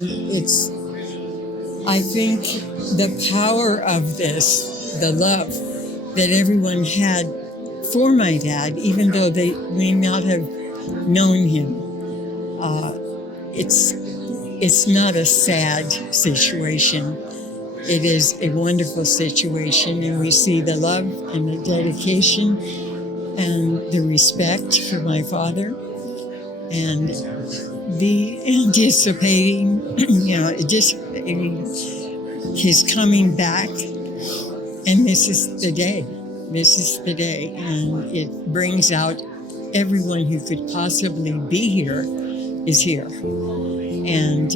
It's, I think, the power of this, the love that everyone had for my dad, even though they may not have known him. It's not a sad situation. It is a wonderful situation, and we see the love and the dedication and the respect for my father, and the anticipating, his coming back. And this is the day. This is the day. And it brings out everyone who could possibly be here is here. And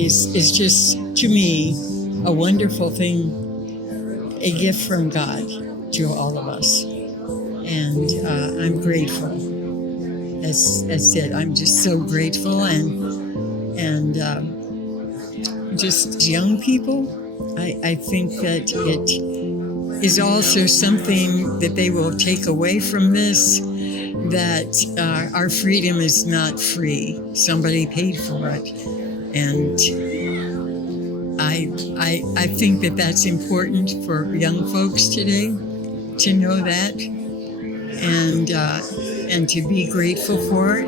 it's just, to me, a wonderful thing, a gift from God to all of us. And I'm grateful. That's it. I'm just so grateful, and just young people. I think that it is also something that they will take away from this, that our freedom is not free. Somebody paid for it, and I think that that's important for young folks today to know that, and to be grateful for it.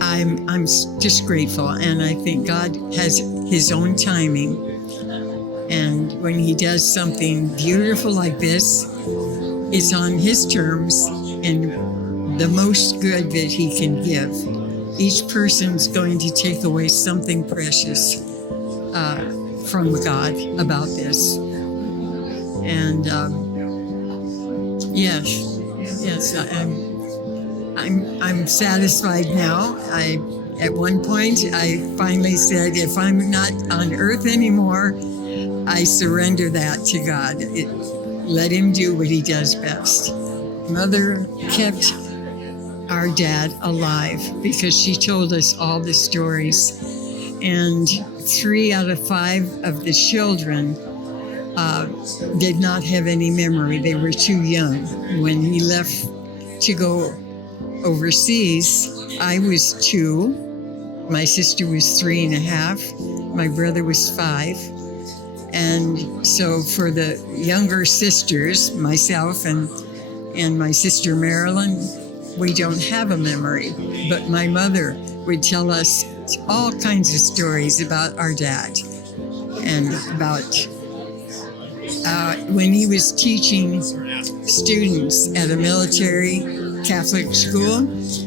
I'm just grateful, and I think God has His own timing. And when He does something beautiful like this, it's on His terms and the most good that He can give. Each person's going to take away something precious from God about this. And yes, I'm satisfied now. At one point, I finally said, if I'm not on earth anymore, I surrender that to God. Let Him do what He does best. Mother kept our dad alive because she told us all the stories. And 3 out of 5 of the children did not have any memory. They were too young. When he left to go overseas, I was 2. My sister was 3.5. My brother was 5. And so for the younger sisters, myself and my sister Marilyn, we don't have a memory. But my mother would tell us all kinds of stories about our dad, and about when he was teaching students at a military Catholic school,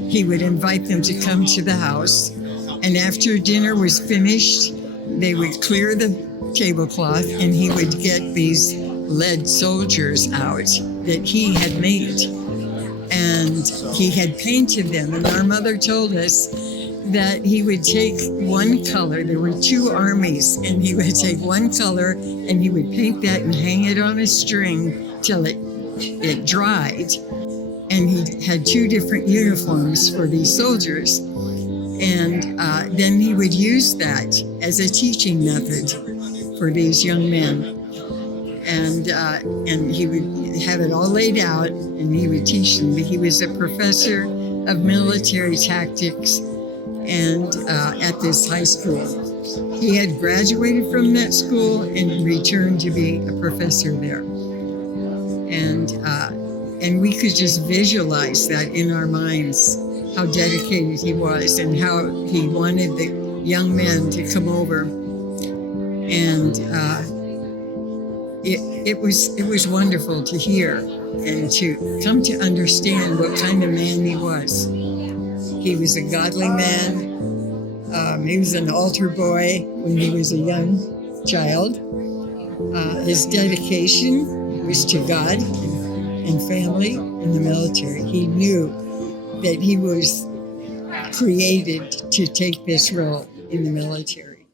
he would invite them to come to the house. And after dinner was finished, they would clear the tablecloth, and he would get these lead soldiers out that he had made. And he had painted them. And our mother told us that he would take one color. There were 2 armies, and he would take one color and he would paint that and hang it on a string till it dried. And he had 2 different uniforms for these soldiers. And then he would use that as a teaching method for these young men. And he would have it all laid out, and he would teach them. He was a professor of military tactics and at this high school. He had graduated from that school and returned to be a professor there. And we could just visualize that in our minds, how dedicated he was and how he wanted the young men to come over. And it was wonderful to hear and to come to understand what kind of man he was. He was a godly man. He was an altar boy when he was a young child. His dedication was to God and family and the military. He knew that he was created to take this role in the military.